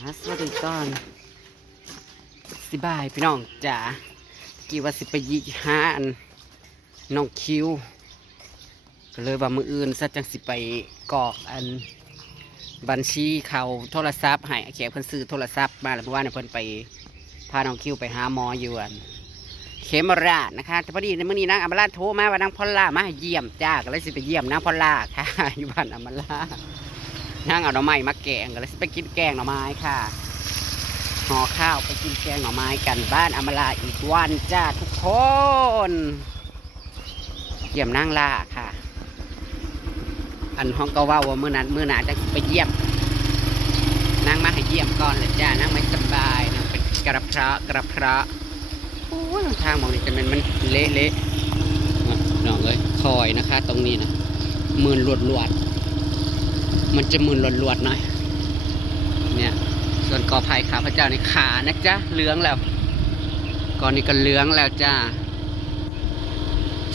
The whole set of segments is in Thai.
สวัสดีก่อนสิบายพี่น้องจ๋ากี่ว่าสิไปยิหาอันน้องคิวก็เลยว่ามืออื่นซะจังสิไปกรอกอันบัญชีเขาโทรศัพท์ให้แขกเพิ่นซื้อโทรศัพท์มาแล้วเมื่อวานเพิ่นไปพาน้องคิวไปหาหมออยู่อันเขมราชนะคะแต่พอดีในมื้อนี้นางอมราชโทรมาว่านางพอลล่ามาให้เยี่ยมจ้าก็เลยสิไปเยี่ยมนางพอลล่าค่ะอยู่บ้านอมรานางเอาหน่อไม้มาแกงก็เลยสิไปกินแกงหน่อไม้ค่ะห่อข้าวไปกินแกงหน่อไม้กันบ้านอมราอีกวันจ้าทุกคนเยี่ยมนางล่าค่ะอันห้องก็ว่ามื้อหนาจะไปเยี่ยมนางมาให้เยี่ยมก่อนเลยจ้านางไม่สบายนางเป็นกระเพาะโอ้ยทางมองนี่จะมันเละน้องเอ้ยคอยนะคะ ตรงนี้นะมืนหลวดมันจะมืนหลวดหน่อยเนี่ยส่วนกอไผ่ขาพระเจ้าในขานะจ๊ะเหลืองแล้วก่อนนี้ก็เหลืองแล้วจ้า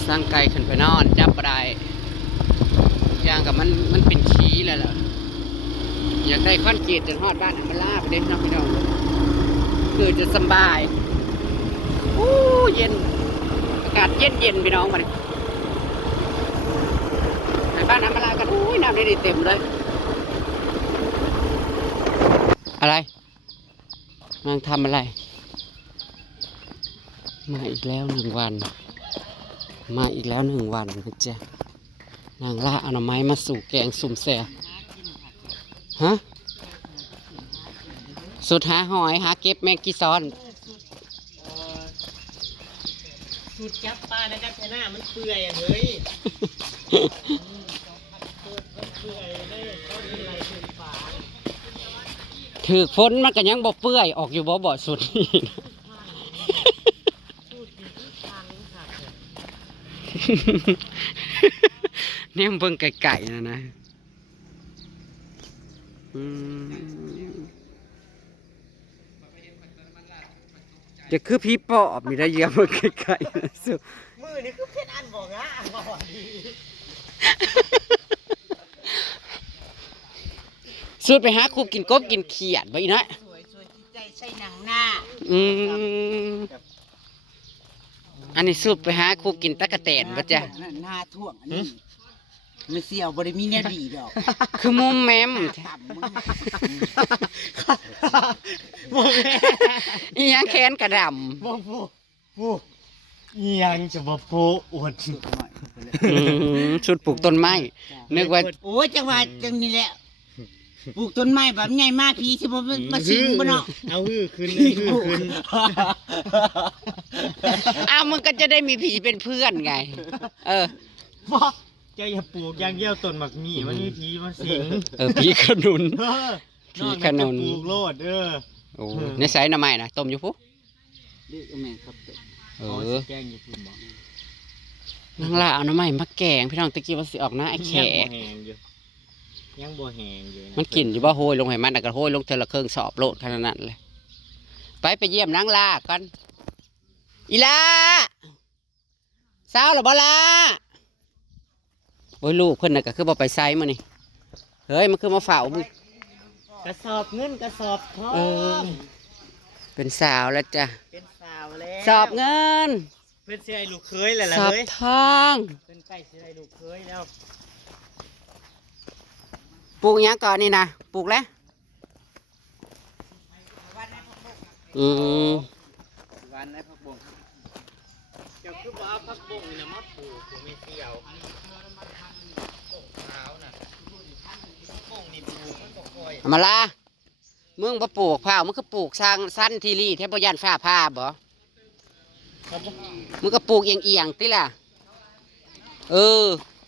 สร้างไก่ขึ้นไปนอนจับปลายอย่างกับมันเป็นขี้แล้วล่ะอยากได้คอนกรีตจนฮอดบ้านอมราไปเด็ดน้องพี่น้องคือจะสบายเย็นอากาศเย็นพี่น้องมาดิในบ้านอมรากันน้ำได้เต็มเลยอะไรนางทำอะไรมาอีกแล้ว1 วันมาอีกแล้ว1 วันนะจ๊ะนางล่าเอาหน่อไม้มาสู่แกงสุ่มแซ่ฮะสุดหาหอยหาเก็บแมงกีซ้อนสุดจับปลานะครับแต่หน้ามันเปื่อยเฮ้ยมันเปื่อยเลยเขาเป็นไรถึงฝาถือฝนมันก็ยังบ่เปื่อยออกอยู่บ่สุดนี่เนี่ยเบิ่งไก่ๆนะจะคือพี่ปอบมีได้เยอะเบิ่งไก่ๆนะสุดมือนี่คือเพชรอันบอกนะบอกดีสุดไปหาคูกินกบกินเขียดไปนะสวยจิตใจใส่หนังหน้าอันนี้สุดไปหาคูกินตะกะแตนป่ะจ๊ะหน้าท่วงอันนี้ไม่เสี่ยวบริมีเนี่ยดีดอกคือมุมแมมอีหยังแขนกระดำปูอีหยังจะมาปูอวดชุดปลูกต้นไม้นึกว่าโอ้ยจังหวะจังนี้แหละปลูกต้นไม้แบบใหญ่มากพี่ใช่ป่ะมาสิงบ่เนาะเอาขึ้นอ้าวมันก็จะได้มีผีเป็นเพื่อนไงเจ้าอย่าปลูกอย่างเดียวต้นหมักมีมันมีผีมาสิงผีขนุนผีขนุนปลูกโลดโอ้ในใส่หน่อไม้นะต้มอยู่ปุ๊บแม่ครับแกงอยู่พุ่นบ่นางล่าเอาหน่อไม้มาแกงพี่น้องตะกี้ว่าสิออกนะไอ้แขกยังบ่แห้งอยู่มันกินอยู่บ่โหยลงให้มันแต่ก็โหยลงเทละเครื่องสอบโลดขนาดนั้นเลยไปเยี่ยมนางล่ากันอีล่าสาวหรือบ่ล่ะโอ้ยลูกเพิ่นน่ะก็คือบ่ไปไซมื้อนี่เฮ้ยมันคือมาเฝ้ามึงกระสอบเงินกระสอบทองเป็นสาวแล้วจ้ะเป็นสาวแล้วสอบเงินเป็นเสียลูกเคยแหละสอบทองเป็นใกล้เสียลูกเคยแล้วปลูกยังก่อนนี่นะปลูกแล้ววันในพักบงเจ้าคือว่าพักบงนี่นะมาปลูกผมไม่เสียวมาละมึงมาปลูกผ้ามึงก็ปลูกสร้างสั้นทีรีแทบบ่ยันฟ้าผ้าบ่มึงก็ปลูกเอียงติล่ะ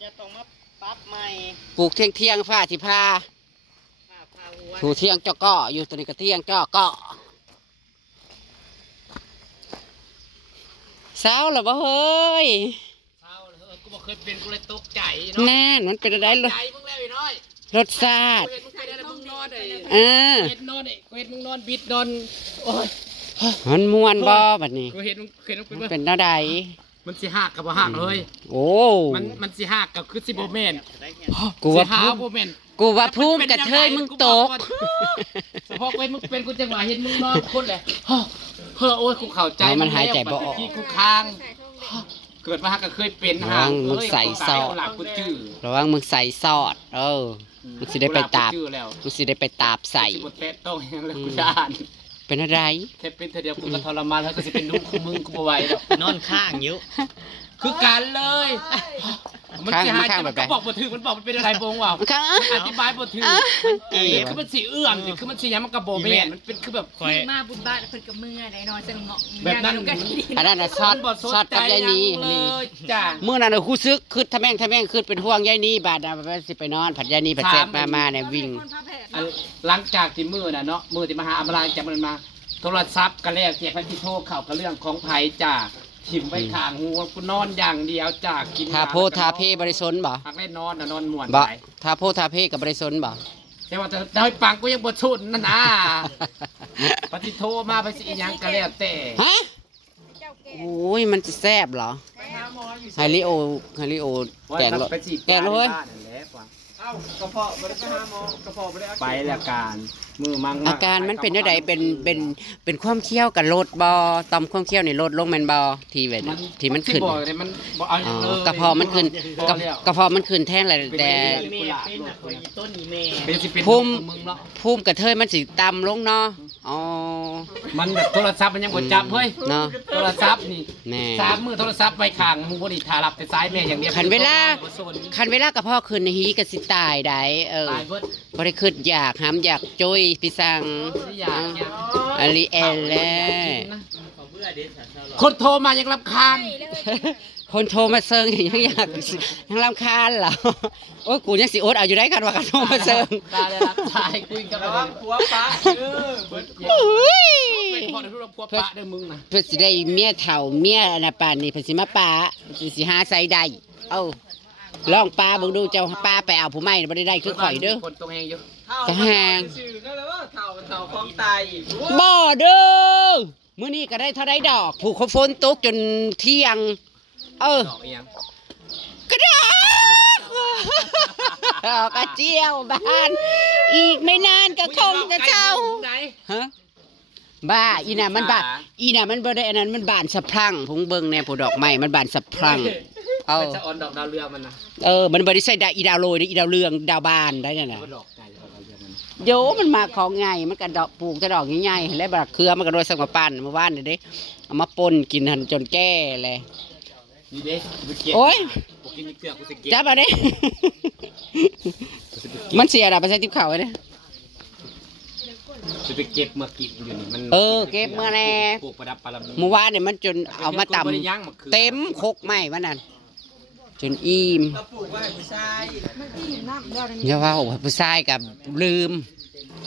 จะต้องมาปรับใหม่ปลูกเที่ยงฟ้าที่ผ้าถูเที่ยงเจาะเกาะอยู่ตัวนี้ก็เที่ยงเจาะเกาะเศร้าหรอบ่เฮ้ยเศร้าเลยกูบอกเคยเป็นกูเลยตกใจแน่นมันเป็นอะไรรถใจมึงแล้วอีน้อยรสชาติมึงนอนเห็ดนอนมึงนอนบิดนอนโอ้ยมันม้วนบ่แบบนี้กูเห็นมึงเป็นหน้าใดมันสิหักกับบ่หักเลยโอ้มันสิหักกับคือสิบ่แม่นกูว่าหาบ่แม่น กูว่าภูมิกระเทยมึงตก เฉพาะเว้ยมึงเป็นกูจังหวะเห็นมึงนอนคนแหละเฮ้อโอ้ยกูเข้าใจ มันหายใจบ่ออก ที่กูค้างเกิดมาก็เคยเป็นหา มึงใส่ซอส หลักกูจื้อ ระวังมึงใส่ซอสมึงสิได้ไปตาบ กูจื้อแล้ว มึงสิได้ไปตาบใส่ สิบทแตะต้องยังแล้วกูด้าน เป็นอะไร แค่เป็นเธอเดียวกูก็ทรมานแล้วก็สิเป็นลูกของมึงกูบ่ไหวหรอก นอนข้างอยู่ คือการเลยมันสิหาย ข้าง ใจ แบ มั บ น ไหน ก็บอกบ่ถึงมันบอกมันเป็นอะไรบงว่า ข้าง อธิบายบ่ถึง เอ๋ คือมันสิเอื้อมนี่คือมันสิหยังมันก็บ่แม่นมันเป็นคือแบบ คอย มาบุญบ้านเพิ่นกับมือได้นอนสงบ แบบนั้น กันดี อันนั้นน่ะซอส บ่ ซอสกับยายนี เล นี่ ยจ้า เมื่อนั้นน่ะคู่ซึกคือทะแม่งคือเป็นห่วงยายนีบาดน่ะว่าสิไปนอนผัดยายนีผัดแซ่บมาเนี่ยวิ่ง คนพาแผล อันหลังจากที่มือน่ะเนาะมือที่มาหาอำลาจากมันมาโทรศัพท์ก็แล้วเสียงพันธิโทรเข้ากับเรื่องของไผจ้าถิ่มไว้ข้างหูกูนอนอย่างเดียวจ้ากิน ทาโพทาเพบริสนบ่ พักได้นอนน่ะนอนม่วน บ่ ไป ทาโพทาเพกับบริสนบ่ แต่ว่าจะได้ปังกูยังบ่ชุนนั่นน่ะปฏิโทรมาไปสิอีหยังก็แล้วแต่ ฮะโอ้ยมันจะแซ่บเหรอไฮริโอแกงเลยแกงเลย เอ้ากระเพาะบ่ได้ไปหาหมอกระเพาะบ่ได้ไปแล้วการมือมัง อาการมันเป็นอะไรเป็นความเคี้ยวกับลดบอตอมความเคี้ยวนี่ลดลงแมันบอที่เวทที่มันขึ้น ที่บอกเลยมันบ่เอาอย่างเลย กระเพาะมันขึ้นกระเพาะมันขึ้นแท่งอะไรแต่ แม่เป็นน่ะคอยต้นนี้แม่ เป็นสิเป็น ภูมิ มึงเนาะ ภูมิกระเทยมันสิต่ำลงเนาะอ๋อ มันแบบโทรศัพท์มันยังบ่จับเฮ้ย เนาะ โทรศัพท์นี่ แน่ 3มือโทรศัพท์ไว้ข้างมึงบ่ได้ทารับแต่ซ้ายแม่อย่างเดียว คันเวลา บ่สน คันเวลากระเพาะขึ้นหีก็สิตายได้ตายเบิด บ่ได้ขึ้นอยากหามอยากจุยพี่สั่ง สิอยากเนี่ย อลิเอลแล ขอเบื่อเด็ดสาวเรา คนโทรมายังรำคาญ คนโทรมาเซิงยังอยากยังรำคาญเหรอโอ้ยกูยังสิอดเอาอยู่ได้กันว่ากันโทรมาเซิง ตายแล้วรักชายคุยกับเราผัวปะเบิดเหี้ย อุ้ย เป็นพ่อในทุกผัวปะเด้อมึงน่ะ เพื่อสิได้เมียเฒ่าเมียอันน่ะป่านนี้เพิ่นสิมาปาสิหาใส่ได้เอ้าลองปลาเบิ่งดูเจ้าปลาไปเอาผู้ใหม่บ่ได้คือข่อยเด้อ คนตรงแหงอยู่ กะแหง ชื่อก็เลยว่าเฒ่าของตายอีก บ่เด้อมื้อนี้ก็ได้เท่าใดดอกผูกเขาฝนตกจนเที่ยง ดอกอีหยัง กระดากดอกกระเจียวบ้าน อีกไม่นานก็คงจะเจ้า ไหน ฮะบ้าอีน่ะมันบ้าอีน่ะมันบ่ได้อันนั้นมันบานสะพรั่งพงเบิ่งแน่ผู้ดอกไม้มันบานสะพรั่งเอา มันจะอ่อนดอกดาวเรืองมันนะ มันบ่ได้ใส่ดาอีดาวโรยอีดาวเรืองดาวบานได้นั่นน่ะ มันดอกไก่ดอกดาวเรืองมัน โยมันมาของไงมันก็ดอกปลูกแต่ดอกใหญ่ๆแล้วบักเครือมันก็โดยสังกปั้นเมื่อวานนี่เด้เอามาป่นกินหันจนแก่เลย นี่เด้ไปเก็บ โอ้ย กูกินเกลือกูจะเก็บ จับมาเด้ มันเสียดอกไปใส่ติ๊บข้าวไว้เด้ จะไปเก็บเมื่อกินอยู่นี่มัน เก็บเมื่อแน่ ปลูกประดับประดับ เมื่อวานเนี่ยมันจนเอามาตำเต็มคกไม้วันนั้นจนอิ่ม เราปลูกไว้ผู้ชาย อย่าว่าโอ้ยผู้ชายกับลืม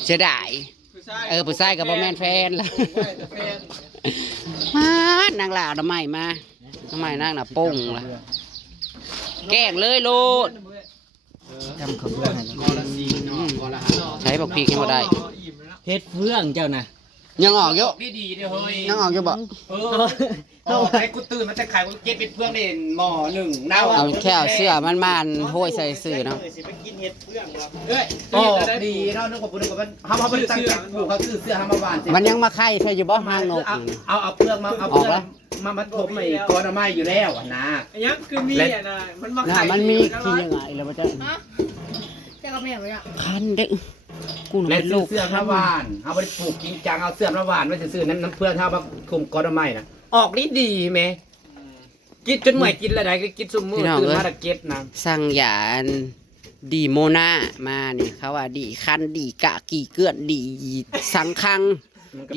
เสียดาย ผู้ชาย ผู้ชายกับบ่แม่นแฟนละ ปลูกไว้แต่แฟน มานางลาวน้ำใหม่มาน้ำใหม่นางน่ะโป่งละแกล้งเลยโลด จำเขาเพื่อน ใช้บอกพีกยังบ่ได้ เฮ็ดเฟื่องเจ้าน่ะ ยังออกอยู่ ดีเด้อเฮ้ย ยังออกอยู่บ่ ไอ้กูตื่นมาจะขายกูเก็บเป็นเพื่อนเด่นหม้อหนึ่งเน่า เอาแค่เอาเสื้อมันโห้ยใส่สื่อเนาะ สิไปกินเห็ดเพื่อนเหรอ เอ้ยโอ้ดีเนาะนึกว่ากูนึกว่ามันเขาไปตั้งใจปลูกเขาซื้อเสื้อเขามาวาน มันยังมาไข่ใช่อยู่บ่ห้างนกนี่ เอาเปลือกมาเอาเปลือกมาทบไอ้ตัวน้ำไม้อยู่แล้วนะ ยังคือมีอ่ะนะมันมา น่ะมันมีขี้ยังไงแล้วมันจะ จะกับแม่ไว้อะ คันเด้อกูน่ะ และ เป็น ซื้ ลู อก เสื้อมาวานเอาไปปลูกจริงจังเอาเสื้อมาวานไว้ซื้อนั้นน้ำเพื่อนเท่ามาคุมก้อนน้ำไม้นะออกดีไหมกินจนเมื่อยกินอะไรก็กินซุมมือตื่นมาตะเก็บนะ สั่งยาอันดีโมนามานี่เขาว่าดีคันดีกะกี่เกือนดีสังคัง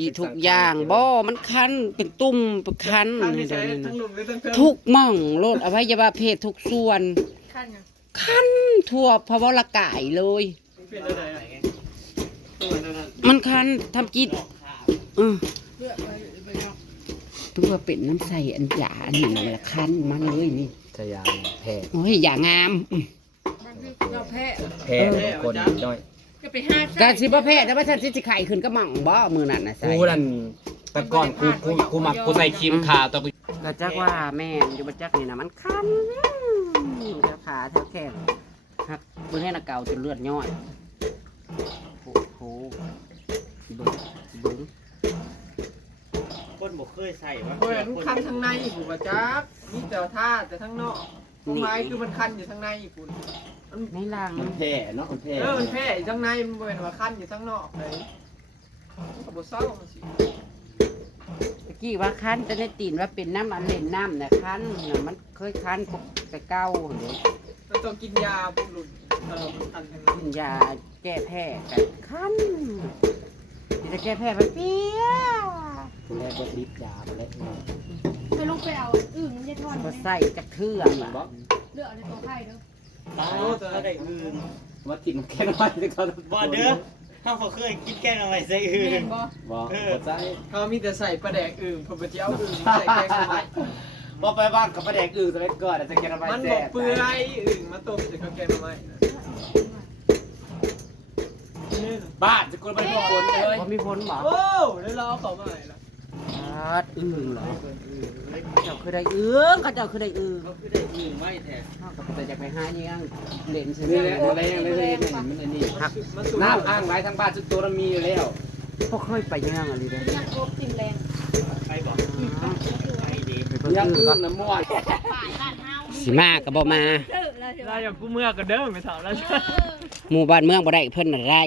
ดีทุกอย่างบ่มันคันเป็นตุ่มเป็นคัน ทั้ง นี่ ที่ เดี๋ ใช้ ยวนี้ ทั้ง นะ หลุมและทั้งเทิง ทุกหม่องโลดอวัยวะเพศทุกส่วน ขั้นไง คันทั่วพระวรกายเลย เป็นอะไรอ่ะตัวนั้นน่ะ มันคันทำกินอือ เลือกไปเนาะ เพื่อเป็นน้ำใสอันหยาอันนี้ละคันมันเลยนี่ ชยาแพ้ โอ้ยอย่างาม บางทีเราแพ้ แพ้คนน้อย ก็ไปห้า การสิบ่แพ้แต่ว่าฉันสิไข่ขึ้นก็มั่งบ่มือนั่นน่ะใส่ กูนั่นแต่ก่อนกูมักกูใส่ครีมขาวแต่กู ก็จักว่าแม่นอยู่บ่จักนี่น่ะมันคันแถวขาแถวแขน หักเบิ่งให้นักเก่าจนเลือดย่อยโอ้โหเบิ่ง คนบ่เคยใส่ว่า เพราะมันคันทางในอีกปุ่นจักมีแต่ท่าแต่ทางนอกต้นไม้คือมันคันอยู่ทางในอีกปุ่น ในหลัง มันแผ่เนาะมันแผ่ มันแพ้อยู่ทางในมันเป็นว่าคันอยู่ทางนอกเลยกับบเศร้ามันสิ ตะกี้ว่าคันจะได้ตีนว่าเป็นน้ำอันเล่นน้ำเนี่ยคันน่ะมันเคยคันพวกแต่เก่าเด้ มันต้องกินยาปุ่นหลุดมันคันทางใน กินยาแก้แพ้กันคันที่จะแก้แพ้ไปเปี้ย คุณแรกก็รีบยาไปแล้ว ไปลงไปเอาอึ่งมันจะทอด ก็ใส่จักเทื่องล่ะ เลือกในตัวไข่เด้อ ตาก็ได้อื่น มากินแค่น้อยที่เขา บ่เด้อเฮาบ่เคยกินแกงอะไรใส่อื่ แม่ น นบ่ บอกใจ เขามีแต่ใส่ปลาแดกอึ่งผมไปเอาอึ่งใส่แกงไม้ บอกไปบ้างกับประเด็กอื่นสมัยก่อนจะกินอะไร มัน แซ่ บอกเปื่อยอึ่งมาต้มจะเขาแกงไม้ บ้านจะกลัวไปบอกคนเลย พอมีพ้นบอก โอ้ได้รอเขามาไหนล่ะ อึ้งเหรอเจ้าคือได้อึ้งก็เจ้าคือได้อึ้ง เขาคือได้อื่นไว้แท้ แต่จะไปหายังเล่นใช่ไหม นี่แหละแรงเลยมันอันนี้ หัก น้ำอ้างไว้ทั้งบ้านชุดตัวมีอยู่แล้ว พวกเคยไปยังอะไรเลย อยากครบกินแรง ใครบอกไปดี ยังอึ้งน้ำมอด สิมากับบ่มา เด้อแล้วใช่ไหม เราอย่างกูเมื่อกันเด้อไม่เท่าแล้ว หมู่บ้านเมืองบ่ได้เพิ่นน่ะได้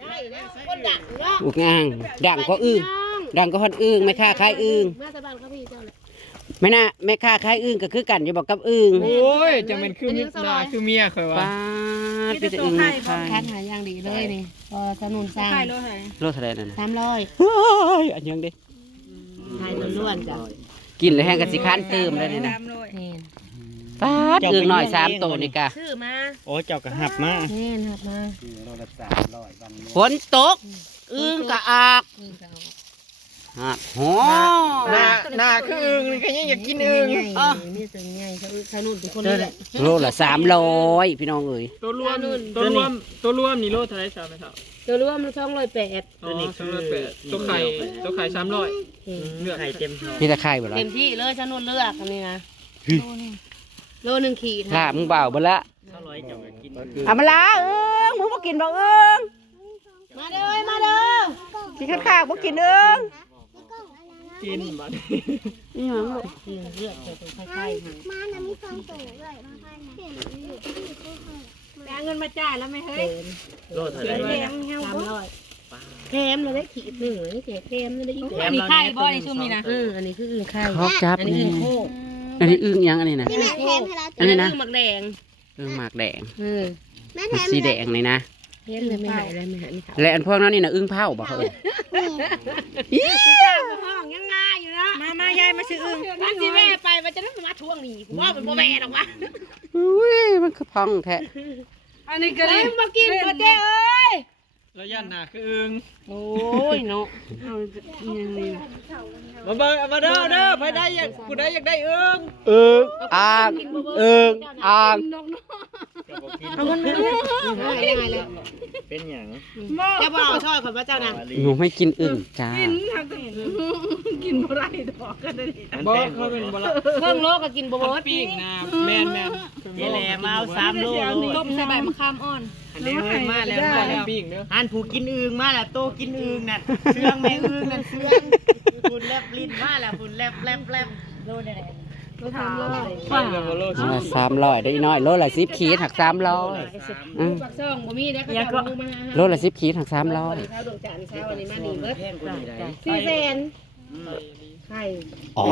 ได้แล้วคนดังเนาะ อุกงางดังก็อึ้งดังก็ฮอดอึ้งแม่ค้าขายอึ้ง มาตะบานเขาพี่เจ้าเลย ไม่น่าแม่ค้าขายอึ้งก็คือกันอย่าบอกกับอึ้ง โอ้ยจะเป็นคือมิตรนาคือเมียเคยว่า ป้าดเป็นแต่อึ้งแม่ค้า คัดหาอย่างดีเลยนี่พอสนุนสร้าง ไข่โลไหน โลเท่าไหร่นั่นน่ะ 300 เฮ้ยอันยังเด้ ไทยล้วนๆจ้ะ กินแล้วแห้งก็สิค้านเติมเลยนี่นะ นี่ ป้าดอึ้งน้อย3ตัวนี่กะ ซื้อมา โอ้เจ้าก็หับมา นี่ครับมา โลละ300วันนี้ ฝนตกอึ้งก็ออก นี่ก็เอา ฮะโห หน้าคืออึ่งนี่ก็ยังอยากกินอึ่ง ใหญ่นี่ตัวใหญ่เขาสนุนเป็นคนนี่แหละ โลละ300พี่น้องเอ้ย ตัวรวมนี่โลเท่าไรสามเท่า ตัวรวมมัน208 อ๋อ308ตัวไข่300เลือก ไข่เต็มท้อง นี่ตะไคร้บ่ล่ะ เต็มที่เลยสนุนเลือกอันนี้นะโลนึงขีด ลาบมึงเบาบ่ละ 100เจ้าก็กิน เอามาละมึงบ่กินบ่เอิง มาเด้อมาเด้อ สิข้าวบ่กินเอิง กินบัด นี่หยังลูก เลือกตัวคล้ายๆมัน มานะมีความสูงด้วยมาพันนะเอาเงินมาจ่ายแล้วไหมเฮ้ย โลเท่าไหร่ แถมเฮาบ่ 300แถมเราได้ขีดหนึ่งนี่แถมเราได้อีก อันนี้ไข่บ่ในช่วงนี้นะ อันนี้คืออึ่งไข่ ขอจับ อันนี้อึ่งโคก อันนี้อึ้งยังอันนี้นะ นี่แม่แถมให้เรา อันนี้นะ หมักแดง อึ้งหมากแดง แม่ มันสีแดงนี่นะ เห็นเลยไม่หายเลยไม่หายไม่หาย และอันพวกนั้นนี่นะอึ้งเผาบ่เขาเอ้ย ห้องยังง่ายอยู่นะ มายายมาซื้ออึ่ง มันสิแม่ไปมันจะต้องมาทวงหนี้กูว่ามันบ่แม่หรอกวะ อุ้ยมันคือพองแท้ อันนี้ก็ เฮ้ ได้ ยมากินมาเจ้เอ้ย แล้วยันหน้าคืออึ่ง โอ้ยเนาะ มาเบิ่งมาเด้อไปได้อยากกูได้อยากได้อึ่ง อึ้งอ่างอึ้งอ่าง เอาเงินมาง่ายเลย เป็นหยัง จะบอกช่อยคนพระเจ้านะ หนูไม่กินอึ้งจ้า กินบ่ได้ดอกก็ได้ บ่เขาเป็นบ่ละ เครื่องโลก็กินบ่หมด ปิ้งนะแม่น เจแลมาเอา3โล ต้มใส่ใบมะขามอ่อน อันนี้เฮ้ยมาแล้วมาแล้ว ปิ้งเด้อ อันผู้กินอึ่งมาแล้วโตกินอึ่งนั่นเชื่องแม่อึ่งนั่นเชื่องคุณแลบลิ้นมาแล้วคุณแลบโลได้ไหน เราทำเลย ปิ้งกันบ่โล โลละ300ได้อีน้อยโลละ10ขีดหัก300อืม ปักซ่องบ่มีเด้อเขาจะมาหา โลละ10ขีดหัก300 เช้าดวงจันทร์เช้าอันนี้มาหนีเบิด แพงกว่านี้ได้ 400,000ไข่ อ๋อ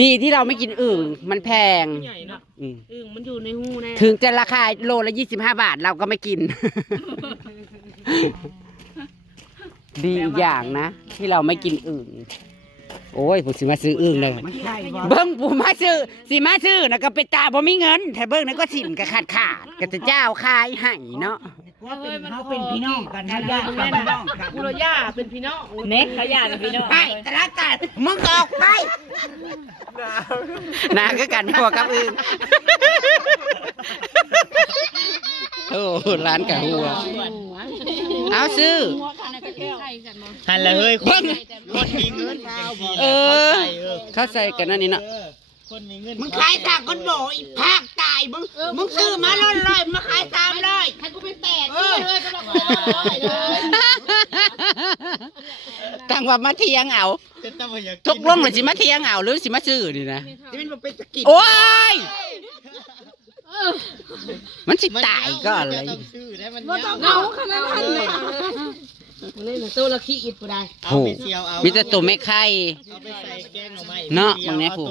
ดีที่เราไม่กินอึ่งมันแพง ใหญ่เนาะ อืม อึ่งมันอยู่ในหูแน่ ถึงจะราคาโลละ25 บาทเราก็ไม่กิน ดีอีกอย่างนะ ที่เราไม่กินอึ่งโอ้ยผมสิมาซื้ออึ่งเลยเบิ้งผมมาซื้อสิมาซื้อนะก็เป็นตาผมมีเงินแต่เบิ้งนั่นก็สินก็ขาดก็จะเจ้าขายให้เนาะ เขาเป็นพี่น้องกันนะญาติเป็นพี่น้องกัน กุลย่าเป็นพี่น้อง เน็กเขาอยากเป็นพี่น้อง ไปแต่ละกันมึงออกไปนาก็กันพวกกับอึ่งโอ้ร้านกะหัวเอาซื้อ หันละเฮ้ยคนมีเงิน เออเขาใส่กันนั่นนี่เนาะ คนมีเงิน มึงขายต่างคนโบอีภาคตายมึงซื้อมา100มาขาย300 ให้กูไปแตกเลยก็บอกเลยเลย ตั้งว่ามาเที่ยงเอา จะต้องมาอยาก ตกลงเลยสิมาเที่ยงเอาหรือสิมาซื้อนี่นะ ที่มันบ่เป็นตะกิน โอ้ยมันสิตายก่อนเลย ต้องซื้อได้มัน ว่าต้องเอาขนาดนั้นเลย นี่น่ะตัวละขี้อิดบ่ได้ เอาไปเซียวเอา มีแต่ตัวไม่ไข่ เอาไปใส่แกงหน่อไม้ เนาะบางแน่ครู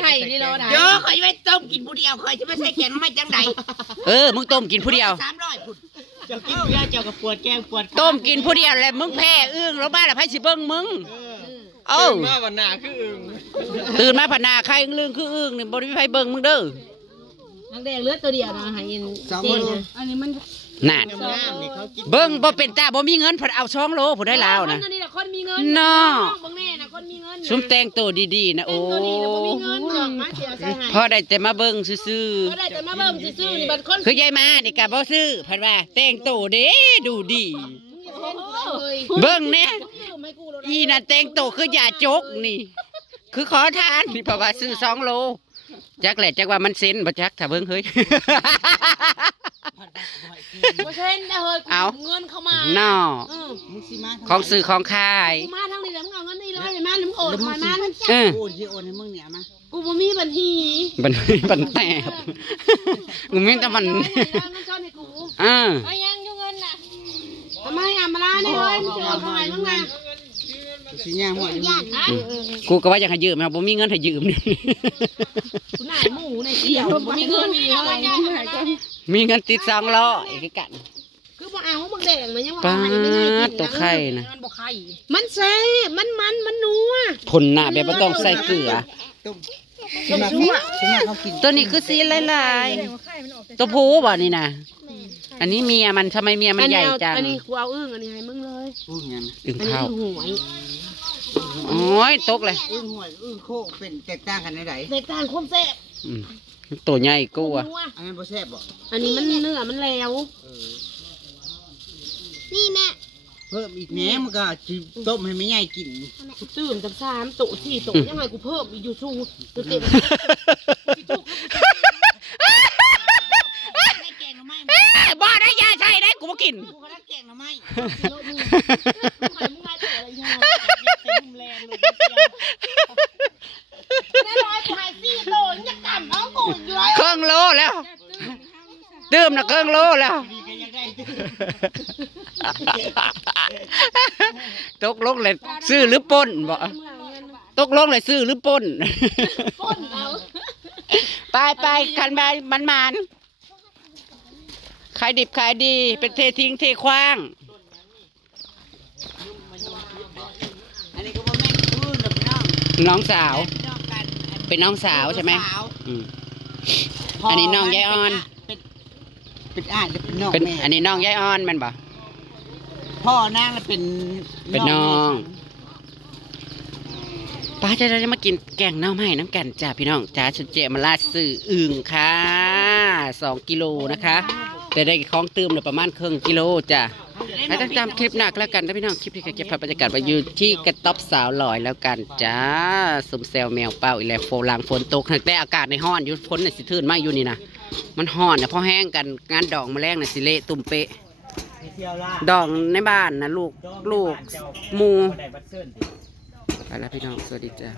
ไข่นี่เราได้ เดี๋ยวข่อยจะไปต้มกินผู้เดียวข่อยจะไปใส่แกงไม่จังใด มึงต้มกินผู้เดียว 300พุ่น เจ้ากินเพื่อเจ้ากับปวดแกงปวด ต้มกินผู้เดียวแล้วมึงแพ้อึ้งแล้วบ้านละไผสิเบิ่งมึง เออ เอ้า มาวันหน้าคืออึ่ง ตื่นมาผ่านาใครอึ้งคืออึ้งนี่บ่ได้มีไผเบิ่งมึงเด้อ นังแดงเลือดตัวเดียวนะให้เอ็นเจ๊นะ อันนี้มัน นั่น งามๆนี่เขากิน เบิ่งบ่เป็นตาบ่มีเงินผัดเอา2 โลผู้ได้ลาวนะ คนนี้แหละคนมีเงิน เนาะ บางแน่นะคนมีเงิน ซุมแต่งตัวดีๆนะโอ้ ตัวนี้นะบ่มีเงินหรอกมาเสียใส่ให้ พอได้แต่มาเบิ่งซื่อ ก็ได้แต่มาเบิ่งซื่อๆนี่บัดคน ๆคือยายมานี่ก็บ่ซื้อเพิ่นว่าแต่งตัวเด้ดูดี เบิ่งแน่อีน่ะแต่งตัวคืออย่าจกนี่ คือขอทานนี่เพราะว่าซื้อ2 โลจักแหละจักว่ามันเซ็นบ่จักถ้าเบิ่งเฮ้ย บ่เช่นได้เฮ้ย เอา เงินเข้ามา น้อ มึงสิมา ของซื้อของขาย กูมาทางนี้แล้วมึงเอาเงินนี่เลยเห็นไหมแล้วมึงโอนมามา เออ โอนสิโอนให้มึงเนี่ยมา กูบ่มีบัญชี บันแตบมึงมีแต่มัน เงินก้อนให้กู เอายังอยู่เงินน่ะ ทำไมอ่ะมาลาเนี่ยเฮ้ยมึงจะเอาทำไมมึงอ่ะ สิย่างหัวอยู่มึง กูก็ว่าอยากให้ยืมนะบ่มีเงินให้ยืมนี่ กูนายหมูนายเสี่ยวบ่มีเงินมีอะไร มีเงินติด200คือกัน คือบ่เอามึงแดงมันยังว่า ป๊า ให้ไม่ได้กิน ดตัวไข่นะ มันบ่ไข่มันแซ่บมันนัว ผลหน้าแบบบ่ต้องใส่เกลือ สิมาเขากิน ตัวนี้คือสีลายๆตัวผู้บ่นี่นะอันนี้เมียมันทำไมเมียมันใหญ่จัง อันนี้กูเอาอึ้งอันนี้ให้มึงเลย อึ้งหยัง อึ่ง อันนี้ ข้าว คือหวย โอ้ยตกเลย อึ้งหัวอึ้งโคกเป็นแตกต่างกันไหน แตกต่างความแซ่บ อืมตัวใหญ่กูอ่ะ นัว อันนั้นบ่แซ่บบ่ อันนี้มันเนื้อมันแล้ว นี่แม่ เพิ่มอีกแหนมันก็สิต้มให้ไม่ใหญ่กิน กูตื่นตั้ง3โต4โตยังไงกูเพิ่มอีกอยู่สู้ตัวเต็ม ได้แกงหน่อไม้ บ่ได้ยาใช่ได้กูบ่กิน กูก็ได้แกงหน่อไม้ มึงมาเจออะไรยังไง เป็นมุมแลนเลย แน่นอนถ่าย4โตยังกำเอากูอยู่เลย ครึ่งโลแล้วดื่มนะครึ่งโลแล้วตกลงเลยซื้อหรือป่นบ่ตกลงเลยซื้อหรือป่น ป้นเอา ไปคันไปมันขายดิบขายดีเป็นเททิ้งเทคว้าง อันนี้ก็บ่แม่นพื้นดอกพี่น้อง น้องสาว พี่น้องกัน เป็นน้องสาวใช่ไหม สาว อืม อันนี้น้องยายอ่อน เป็นอ้ายหรือเป็นน้อง เป็น แม่ อันนี้น้องยายอ่อนแมันบ่ พ่อนางน่ะเป็น เป็นน้องป้าจะมากินแกงหน้ำไม้น้ำกันจ้าพี่น้องจ้าฉันเจมาลาดซื้ออึ่งค่ะ2 กิโลนะคะ แต่ได้ของตื้มเลยประมาณครึ่งกิโลจ้ะแล้วต้องจำคลิปหนักแล้วกันนะพี่น้องคลิปที่เก็บภาพบรรยากาศไว้อยู่ที่กระต๊อบสาวหลอยแล้วกันจ้าสมแซวแมวเป้าอีแลโฟลังฝนตกแต่อากาศในห้อนอยู่ฝนน่ะสิทื่นมากอยู่นี่นะมันห้อนนะพอแห้งกันงานดอกแมลงน่ะสิเละตุ่มเปะดอกในบ้านนะลูกหมู ได้บัตรเซิร์น ไปแล้วพี่น้องสวัสดีจ้า